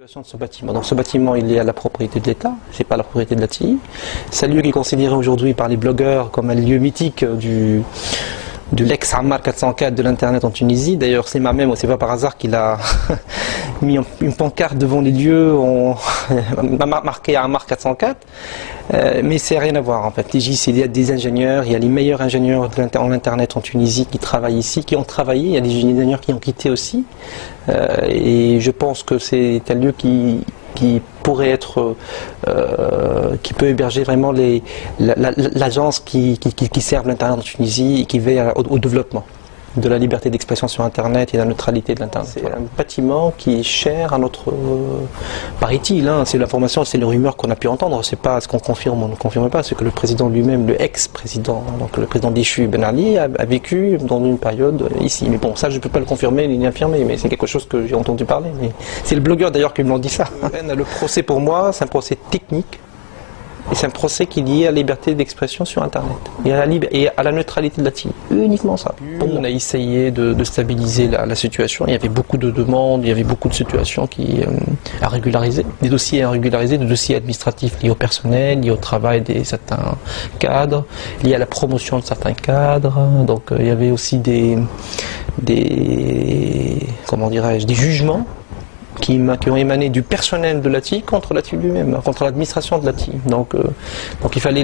De ce bâtiment. Donc ce bâtiment, il est à la propriété de l'État, c'est pas la propriété de la TI. C'est un lieu qui est considéré aujourd'hui par les blogueurs comme un lieu mythique de l'ex-Ammar 404 de l'internet en Tunisie. D'ailleurs, c'est moi-même, c'est pas par hasard qu'il a mis une pancarte devant les lieux marqué Ammar 404. Mais c'est rien à voir en fait. Il y a des ingénieurs, il y a les meilleurs ingénieurs en internet en Tunisie qui travaillent ici, qui ont travaillé, il y a des ingénieurs qui ont quitté aussi. Et je pense que c'est un lieu qui pourrait être, qui peut héberger vraiment l'agence qui serve l'internet en Tunisie et qui veille au développement de la liberté d'expression sur Internet et de la neutralité de l'Internet. C'est un bâtiment qui est cher à notre... paraît-il, hein, c'est l'information, c'est les rumeurs qu'on a pu entendre, c'est pas ce qu'on confirme ou ne confirme pas, c'est que le président lui-même, le ex-président, donc le président déchu Ben Ali, a vécu dans une période ici. Mais bon, ça je ne peux pas le confirmer ni l'affirmer, mais c'est quelque chose que j'ai entendu parler. C'est le blogueur d'ailleurs qui me dit ça. Le procès pour moi, c'est un procès technique. Et c'est un procès qui est lié à la liberté d'expression sur Internet et à la neutralité de la TI. Uniquement ça. On a essayé de stabiliser la situation. Il y avait beaucoup de demandes, il y avait beaucoup de situations à régulariser. Des dossiers à régulariser, des dossiers administratifs liés au personnel, liés au travail de certains cadres, liés à la promotion de certains cadres. Donc il y avait aussi des jugements qui ont émané du personnel de la TI contre la TI lui-même, contre l'administration de la TI. Donc il fallait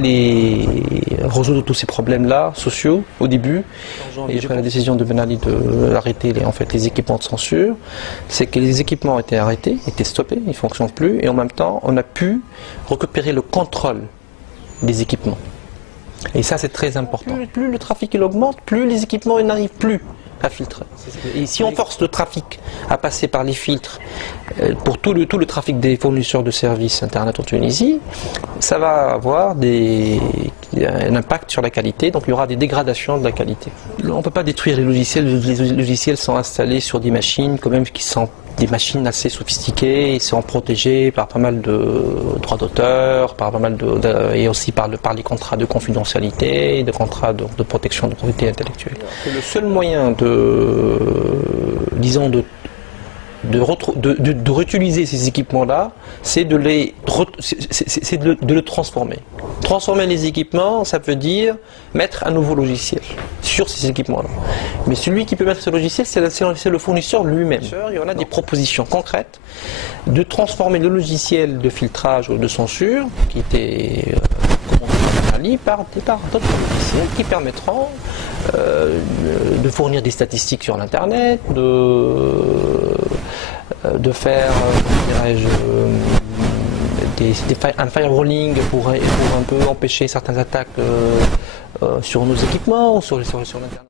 résoudre tous ces problèmes-là, sociaux, au début. Et après la décision de Ben Ali d'arrêter les équipements de censure, c'est que les équipements ont été arrêtés, étaient stoppés, ils ne fonctionnent plus, et en même temps, on a pu récupérer le contrôle des équipements. Et ça, c'est très important. Plus le trafic augmente, plus les équipements n'arrivent plus à filtrer. Et si on force le trafic à passer par les filtres pour tout le trafic des fournisseurs de services Internet en Tunisie, ça va avoir un impact sur la qualité, donc il y aura des dégradations de la qualité. On ne peut pas détruire les logiciels sont installés sur des machines quand même qui sont des machines assez sophistiquées, ils sont protégés par pas mal de droits d'auteur, et aussi par les contrats de confidentialité, des contrats de protection de propriété intellectuelle. Le seul moyen de réutiliser ces équipements-là, c'est de le transformer. Transformer les équipements, ça veut dire mettre un nouveau logiciel sur ces équipements-là. Mais celui qui peut mettre ce logiciel, c'est le fournisseur lui-même. Il y en a des propositions concrètes de transformer le logiciel de filtrage ou de censure, qui était commandé par d'autres logiciels qui permettront de fournir des statistiques sur l'Internet, de faire, un firewalling pour un peu empêcher certaines attaques sur nos équipements ou sur l'Internet.